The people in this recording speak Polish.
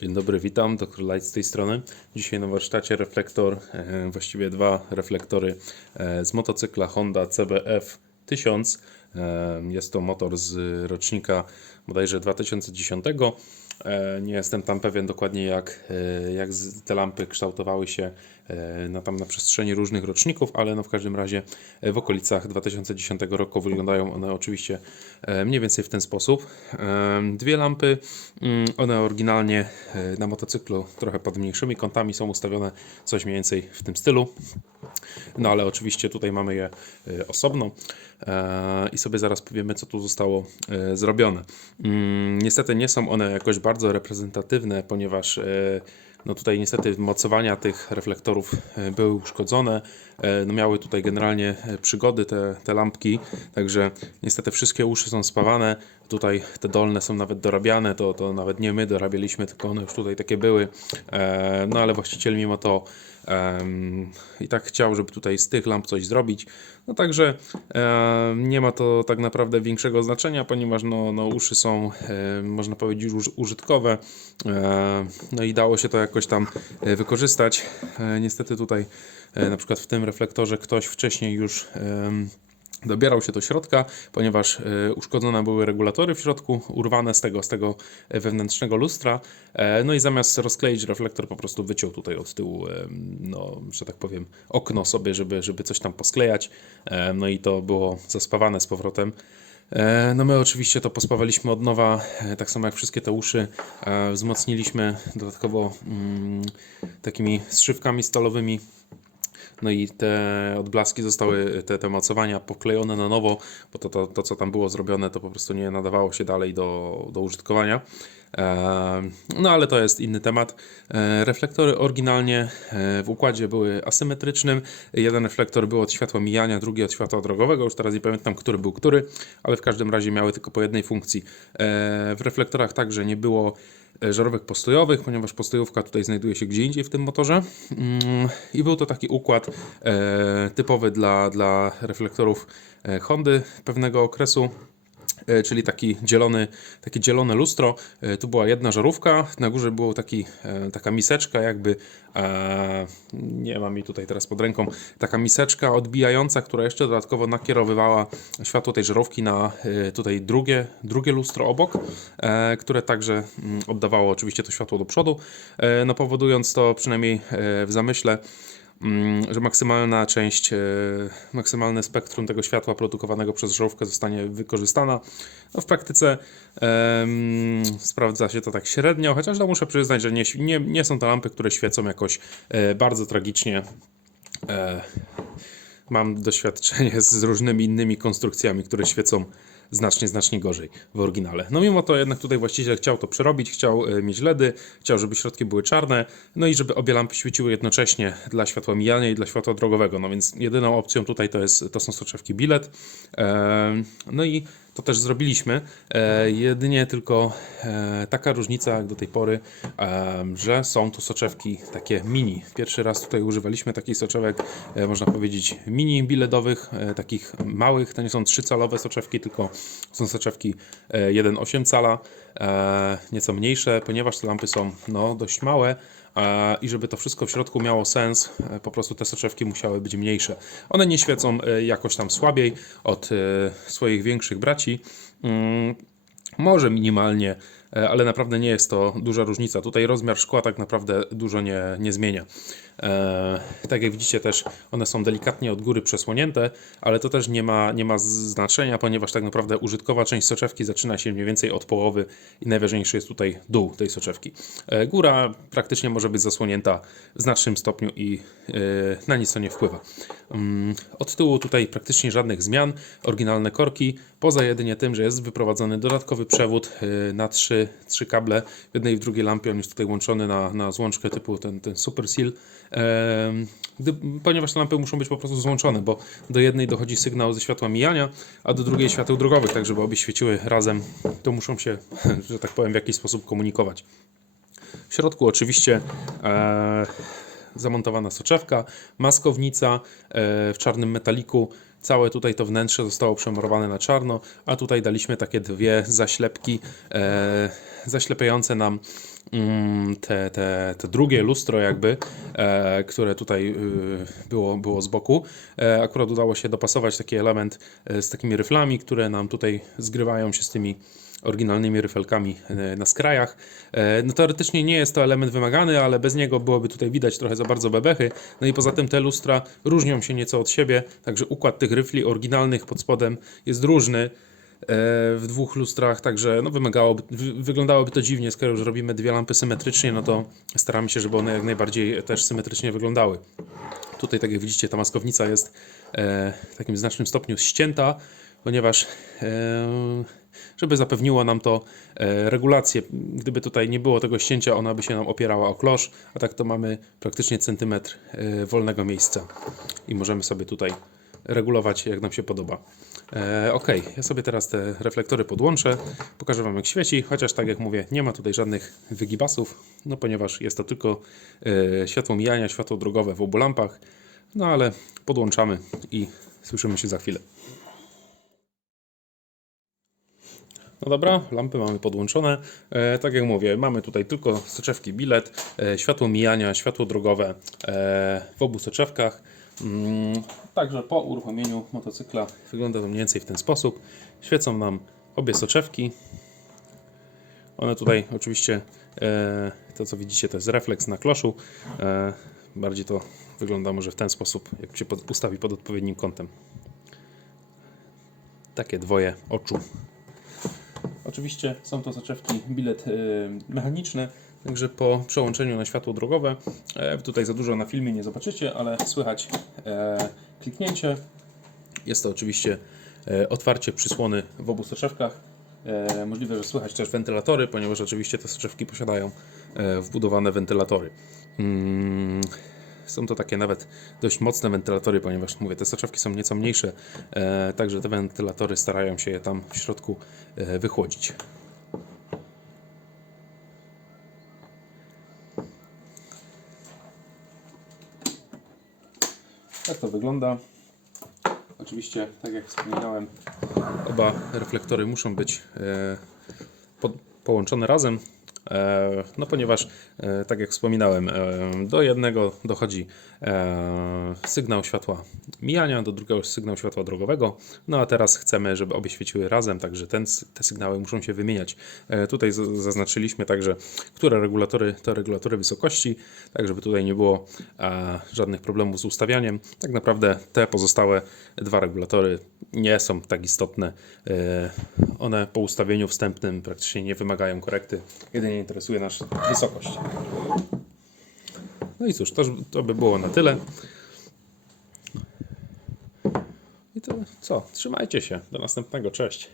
Dzień dobry, witam, dr Light z tej strony. Dzisiaj na warsztacie reflektor, e, właściwie dwa reflektory e, z motocykla Honda CBF 1000. E, Jest to motor z rocznika bodajże 2010. E, Nie jestem tam pewien dokładnie jak, jak te lampy kształtowały się na, tam na przestrzeni różnych roczników, ale no w każdym razie e, w okolicach 2010 roku wyglądają one oczywiście e, mniej więcej w ten sposób. E, Dwie lampy, mm, one oryginalnie e, na motocyklu trochę pod mniejszymi kątami są ustawione coś mniej więcej w tym stylu. No ale oczywiście tutaj mamy je e, osobno e, i sobie zaraz powiemy, co tu zostało e, zrobione. Mm, Niestety nie są one jakoś bardzo reprezentatywne, ponieważ e, no tutaj niestety mocowania tych reflektorów e, były uszkodzone. E, No miały tutaj generalnie e, przygody te, te lampki, także niestety wszystkie uszy są spawane. Tutaj te dolne są nawet dorabiane, to, to nawet nie my dorabialiśmy, tylko one już tutaj takie były. No ale właściciel mimo to I tak chciał, żeby tutaj z tych lamp coś zrobić. No także nie ma to tak naprawdę większego znaczenia, ponieważ no, no uszy są, można powiedzieć, uż, użytkowe. No i dało się to jakoś tam e, wykorzystać. E, niestety tutaj e, na przykład w tym reflektorze ktoś wcześniej już dobierał się do środka, ponieważ uszkodzone były regulatory w środku, urwane z tego, z tego wewnętrznego lustra. No i zamiast rozkleić reflektor, po prostu wyciął tutaj od tyłu, no, że tak powiem, okno sobie, żeby, żeby coś tam posklejać. No i to było zaspawane z powrotem. E, No my oczywiście to pospawaliśmy od nowa, e, tak samo jak wszystkie te uszy. E, Wzmocniliśmy dodatkowo mm, takimi strzywkami stalowymi. No i te odblaski zostały, te, te mocowania poklejone na nowo, bo to, to, to, co tam było zrobione, to po prostu nie nadawało się dalej do, do użytkowania. No ale to jest inny temat. E, Reflektory oryginalnie e, w układzie były asymetrycznym. Jeden reflektor był od światła mijania, drugi od światła drogowego. Już teraz nie pamiętam, który był który, ale w każdym razie miały tylko po jednej funkcji. E, W reflektorach także nie było żarówek postojowych, ponieważ postojówka tutaj znajduje się gdzie indziej w tym motorze. Mm, I był to taki układ e, typowy dla, dla reflektorów e, Hondy pewnego okresu. E, czyli taki dzielony, takie dzielone lustro. E, Tu była jedna żarówka, na górze było taki, e, taka miseczka, jakby nie mam jej tutaj teraz pod ręką, taka miseczka odbijająca, która jeszcze dodatkowo nakierowywała światło tej żarówki na tutaj drugie, drugie lustro obok, które także mm, oddawało oczywiście to światło do przodu, no powodując to przynajmniej w zamyśle że maksymalna część, e, maksymalne spektrum tego światła produkowanego przez żarówkę zostanie wykorzystana. No w praktyce em, sprawdza się to tak średnio, chociaż no muszę przyznać, że nie, nie, nie są to lampy, które świecą jakoś e, bardzo tragicznie. E, mam doświadczenie z różnymi innymi konstrukcjami, które świecą znacznie, znacznie gorzej w oryginale. No mimo to jednak tutaj właściciel chciał to przerobić, chciał e, mieć LEDy, chciał, żeby środki były czarne, no i żeby obie lampy świeciły jednocześnie dla światła mijania i dla światła drogowego. No więc jedyną opcją tutaj to, jest, to są soczewki bilet. E, No i to też zrobiliśmy. E, jedynie tylko e, taka różnica jak do tej pory, że są to soczewki takie mini. Pierwszy raz tutaj używaliśmy takich soczewek, e, można powiedzieć, mini biledowych, takich małych. To nie są 3-calowe soczewki, tylko są soczewki e, 1,8 cala, nieco mniejsze, ponieważ te lampy są no, dość małe. I żeby to wszystko w środku miało sens, e, po prostu te soczewki musiały być mniejsze. One nie świecą e, jakoś tam słabiej od e, swoich większych braci. Mm, Może minimalnie, ale naprawdę nie jest to duża różnica. Tutaj rozmiar szkła tak naprawdę dużo nie, nie zmienia. E, tak jak widzicie też one są delikatnie od góry przesłonięte, ale to też nie ma, nie ma znaczenia, ponieważ tak naprawdę użytkowa część soczewki zaczyna się mniej więcej od połowy i najważniejszy jest tutaj dół tej soczewki. E, góra praktycznie może być zasłonięta w znacznym stopniu i e, na nic to nie wpływa. Mm, Od tyłu tutaj praktycznie żadnych zmian, oryginalne korki, poza jedynie tym, że jest wyprowadzony dodatkowy przewód e, na trzy, trzy kable, w jednej i w drugiej lampie on jest tutaj łączony na, na złączkę typu ten, ten Super Seal, gdy, ponieważ te lampy muszą być po prostu złączone, bo do jednej dochodzi sygnał ze światła mijania, a do drugiej świateł drogowych, tak żeby obie świeciły razem, to muszą się, że tak powiem, w jakiś sposób komunikować. W środku oczywiście e, zamontowana soczewka, maskownica e, w czarnym metaliku. Całe tutaj to wnętrze zostało przemalowane na czarno, a tutaj daliśmy takie dwie zaślepki e, zaślepiające nam mm, te, te, te drugie lustro jakby, e, które tutaj y, było, było z boku. E, akurat udało się dopasować taki element e, z takimi ryflami, które nam tutaj zgrywają się z tymi oryginalnymi ryfelkami e, na skrajach. E, No teoretycznie nie jest to element wymagany, ale bez niego byłoby tutaj widać trochę za bardzo bebechy. No i poza tym te lustra różnią się nieco od siebie, także układ tych ryfli oryginalnych pod spodem jest różny e, w dwóch lustrach, także no wymagałoby, wy- wyglądałoby to dziwnie, skoro już robimy dwie lampy symetrycznie, no to staramy się, żeby one jak najbardziej też symetrycznie wyglądały. Tutaj, tak jak widzicie, ta maskownica jest w takim znacznym stopniu ścięta, ponieważ żeby zapewniło nam to e, regulację. Gdyby tutaj nie było tego ścięcia, ona by się nam opierała o klosz, a tak to mamy praktycznie centymetr e, wolnego miejsca i możemy sobie tutaj regulować jak nam się podoba. E, ok, ja sobie teraz te reflektory podłączę, pokażę Wam jak świeci, chociaż tak jak mówię, nie ma tutaj żadnych wygibasów, no ponieważ jest to tylko światło mijania, światło drogowe w obu lampach, no ale podłączamy i słyszymy się za chwilę. No dobra, lampy mamy podłączone. E, tak jak mówię, mamy tutaj tylko soczewki bilet, e, światło mijania, światło drogowe e, w obu soczewkach. Mm, także po uruchomieniu motocykla wygląda to mniej więcej w ten sposób. Świecą nam obie soczewki. One tutaj oczywiście, e, to co widzicie, to jest refleks na kloszu. E, bardziej to wygląda może w ten sposób, jak się pod, ustawi pod odpowiednim kątem. Takie dwoje oczu. Oczywiście są to soczewki bilet e, mechaniczne, także po przełączeniu na światło drogowe, e, tutaj za dużo na filmie nie zobaczycie, ale słychać e, kliknięcie. Jest to oczywiście otwarcie przysłony w obu soczewkach. Możliwe, że słychać też wentylatory, ponieważ oczywiście te soczewki posiadają wbudowane wentylatory. Są to takie nawet dość mocne wentylatory, ponieważ mówię, te soczewki są nieco mniejsze, e, także te wentylatory starają się je tam w środku e, wychłodzić. Tak to wygląda. Oczywiście, tak jak wspominałem, oba reflektory muszą być e, pod, połączone razem. E, no ponieważ, e, tak jak wspominałem, e, do jednego dochodzi sygnał światła mijania, do drugiego sygnał światła drogowego. No a teraz chcemy, żeby obie świeciły razem, także ten, te sygnały muszą się wymieniać. Tutaj zaznaczyliśmy także, które regulatory to regulatory wysokości, tak żeby tutaj nie było żadnych problemów z ustawianiem. Tak naprawdę te pozostałe dwa regulatory nie są tak istotne. One po ustawieniu wstępnym praktycznie nie wymagają korekty. Jedynie interesuje nas wysokość. No i cóż, to, to by było na tyle. I to co? Trzymajcie się. Do następnego. Cześć.